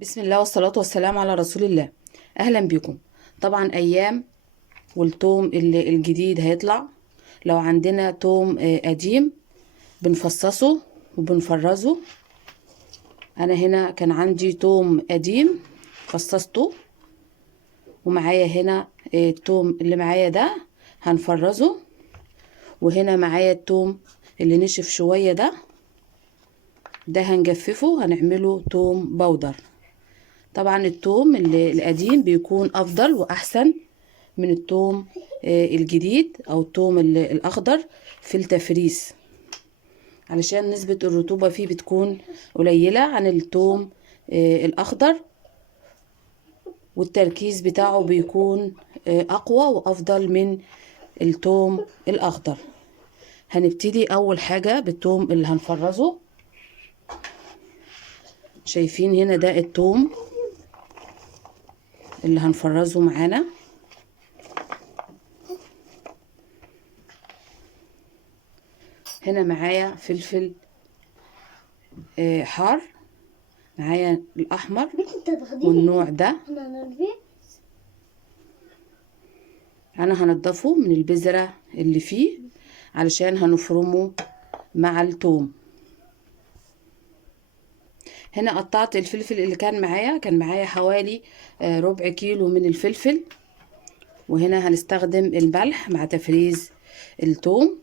بسم الله والصلاة والسلام على رسول الله. أهلا بكم. طبعا أيام والتوم الجديد هيطلع. لو عندنا توم قديم بنفصصه وبنفرزه. أنا هنا كان عندي توم قديم فصصته، ومعايا هنا التوم اللي معايا ده هنفرزه، وهنا معايا التوم اللي نشف شوية ده هنجففه هنعمله توم بودر. طبعا التوم القديم بيكون افضل واحسن من التوم الجديد او التوم الاخضر في التفريز، علشان نسبة الرطوبة فيه بتكون قليلة عن التوم الاخضر، والتركيز بتاعه بيكون اقوى وافضل من التوم الاخضر. هنبتدي اول حاجة بالتوم اللي هنفرزه. شايفين هنا ده التوم اللي هنفرزه معانا. هنا معايا فلفل حار، معايا الاحمر والنوع ده. انا هنضفه من البذرة اللي فيه علشان هنفرمه مع التوم. هنا قطعت الفلفل اللي كان معايا حوالي ربع كيلو من الفلفل. وهنا هنستخدم الملح مع تفريز التوم.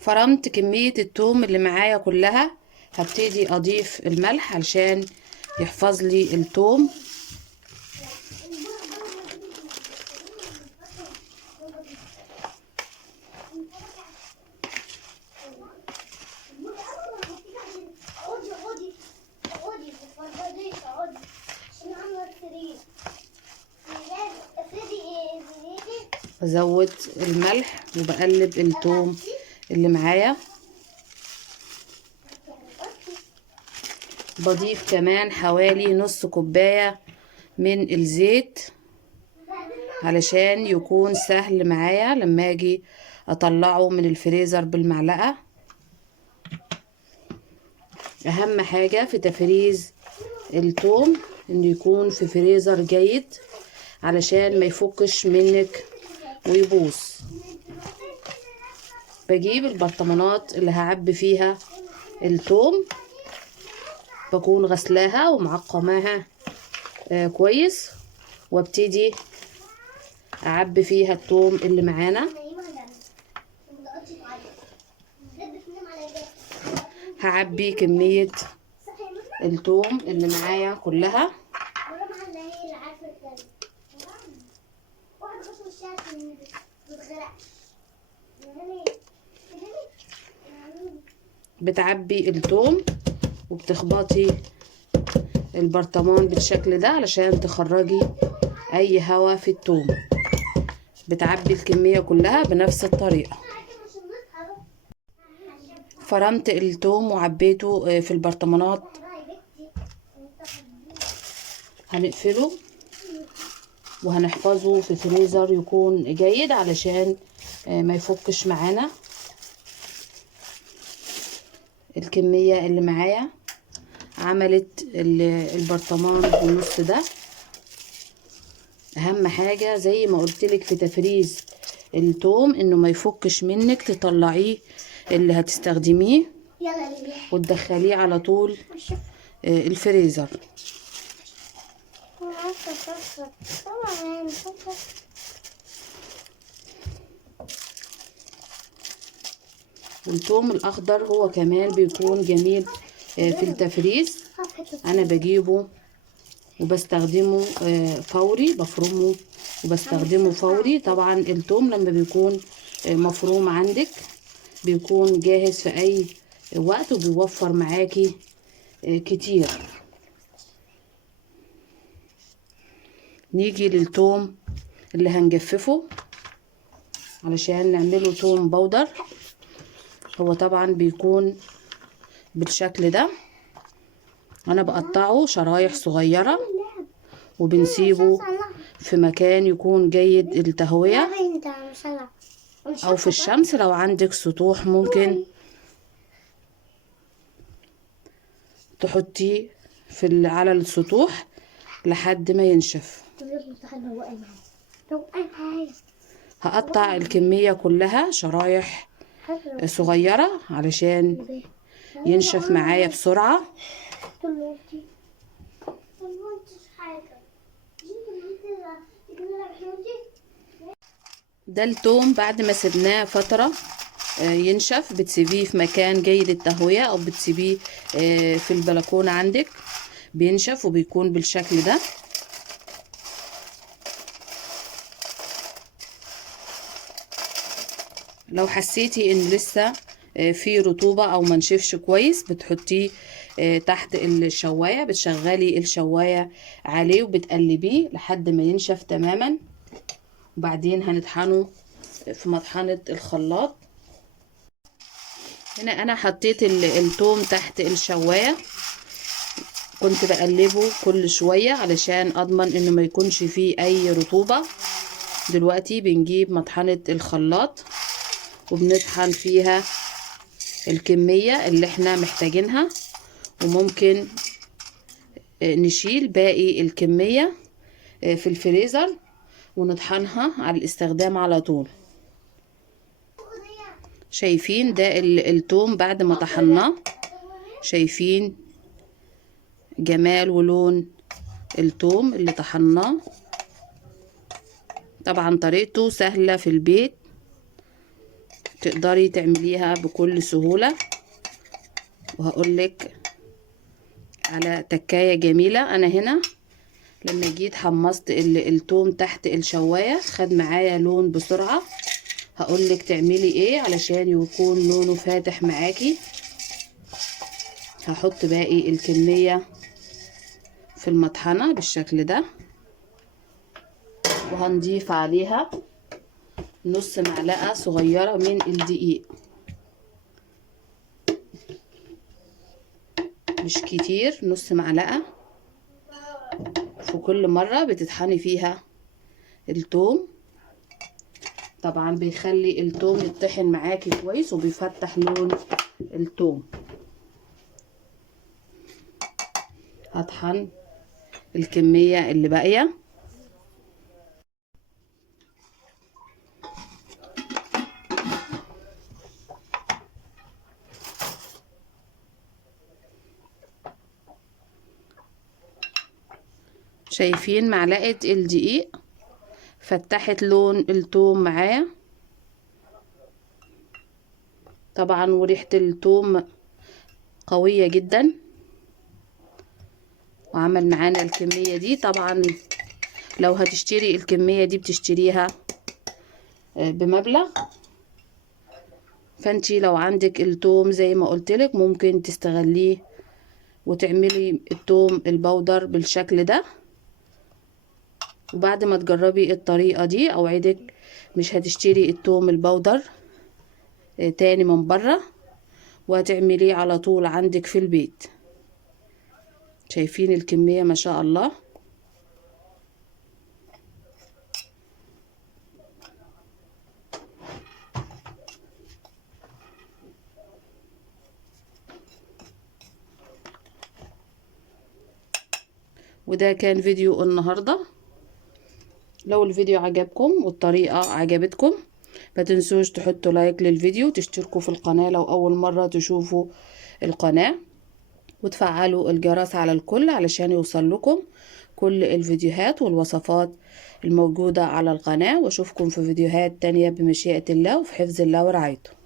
فرمت كمية التوم اللي معايا كلها. هبتدي اضيف الملح علشان يحفظ لي التوم. بزود الملح وبقلب التوم اللي معايا. بضيف كمان حوالي نص كوباية من الزيت علشان يكون سهل معايا لما اجي اطلعه من الفريزر بالمعلقة. اهم حاجة في تفريز التوم انه يكون في فريزر جيد علشان ما يفكش منك ويبوظ. بجيب البرطمانات اللي هعبي فيها التوم، بكون غسلاها ومعقماها كويس، وابتدي اعبي فيها التوم اللي معانا. هعبي كمية التوم اللي معايا كلها. بتعبي التوم وبتخبطي البرطمان بالشكل ده علشان تخرجي اي هوا في التوم. بتعبي الكمية كلها بنفس الطريقة. فرمت التوم وعبيته في البرطمانات. هنقفله وهنحفظه في فريزر يكون جيد علشان ما يفكش معانا. الكمية اللي معايا عملت البرطمان بالنص ده. اهم حاجة زي ما قلتلك في تفريز التوم انه ما يفكش منك، تطلعيه اللي هتستخدميه وتدخليه على طول الفريزر. الثوم الاخضر هو كمان بيكون جميل في التفريز انا بجيبه وبستخدمه فوري، بفرمه وبستخدمه فوري. طبعا التوم لما بيكون مفروم عندك بيكون جاهز في اي وقت وبيوفر معاكي كتير. نيجي للتوم اللي هنجففه علشان نعمله توم بودر. هو طبعا بيكون بالشكل ده، انا بقطعه شرايح صغيرة وبنسيبه في مكان يكون جيد التهوية او في الشمس. لو عندك سطوح ممكن تحطيه على السطوح لحد ما ينشف. هقطع الكمية كلها شرايح صغيرة علشان ينشف معايا بسرعة. ده التوم بعد ما سبناه فترة ينشف، بتسيبيه في مكان جيد التهوية او بتسيبيه في البلكونة عندك، بينشف وبيكون بالشكل ده. لو حسيتي ان لسه في رطوبة او منشفش كويس بتحطيه تحت الشواية، بتشغلي الشواية عليه وبتقلبيه لحد ما ينشف تماما، وبعدين هنطحنه في مطحنة الخلاط. هنا انا حطيت التوم تحت الشواية، كنت بقلبه كل شوية علشان اضمن انه ما يكونش فيه اي رطوبة. دلوقتي بنجيب مطحنة الخلاط وبنطحن فيها الكمية اللي احنا محتاجينها، وممكن نشيل باقي الكمية في الفريزر ونطحنها على الاستخدام على طول. شايفين ده التوم بعد ما طحناه، شايفين جمال ولون التوم اللي طحناه. طبعا طريقته سهلة في البيت، تقدري تعمليها بكل سهولة. وهقولك على تكاية جميلة. انا هنا لما جيت حمصت التوم تحت الشواية خد معايا لون بسرعة. هقولك تعملي ايه علشان يكون لونه فاتح معاكي. هحط باقي الكمية في المطحنة بالشكل ده، وهنضيف عليها نص معلقة صغيرة من الدقيق، مش كتير، نص معلقة في كل مرة بتطحني فيها التوم. طبعا بيخلي التوم يطحن معاكي كويس وبيفتح لون التوم. هطحن الكمية اللي باقية. شايفين معلقة الدقيق فتحت لون التوم معايا طبعا، وريحة التوم قوية جدا، وعمل معانا الكمية دي. طبعا لو هتشتري الكمية دي بتشتريها بمبلغ، فانتي لو عندك التوم زي ما قلتلك ممكن تستغليه وتعملي التوم البودر بالشكل ده. وبعد ما تجربي الطريقة دي اوعدك مش هتشتري التوم البودر تاني من بره، وهتعمليه على طول عندك في البيت. شايفين الكمية ما شاء الله. وده كان فيديو النهاردة. لو الفيديو عجبكم والطريقة عجبتكم ما تنسوش تحطوا لايك للفيديو، تشتركوا في القناة لو أول مرة تشوفوا القناة، وتفعلوا الجرس على الكل علشان يوصل لكم كل الفيديوهات والوصفات الموجودة على القناة. واشوفكم في فيديوهات تانية بمشيئة الله وفي حفظ الله ورعايته.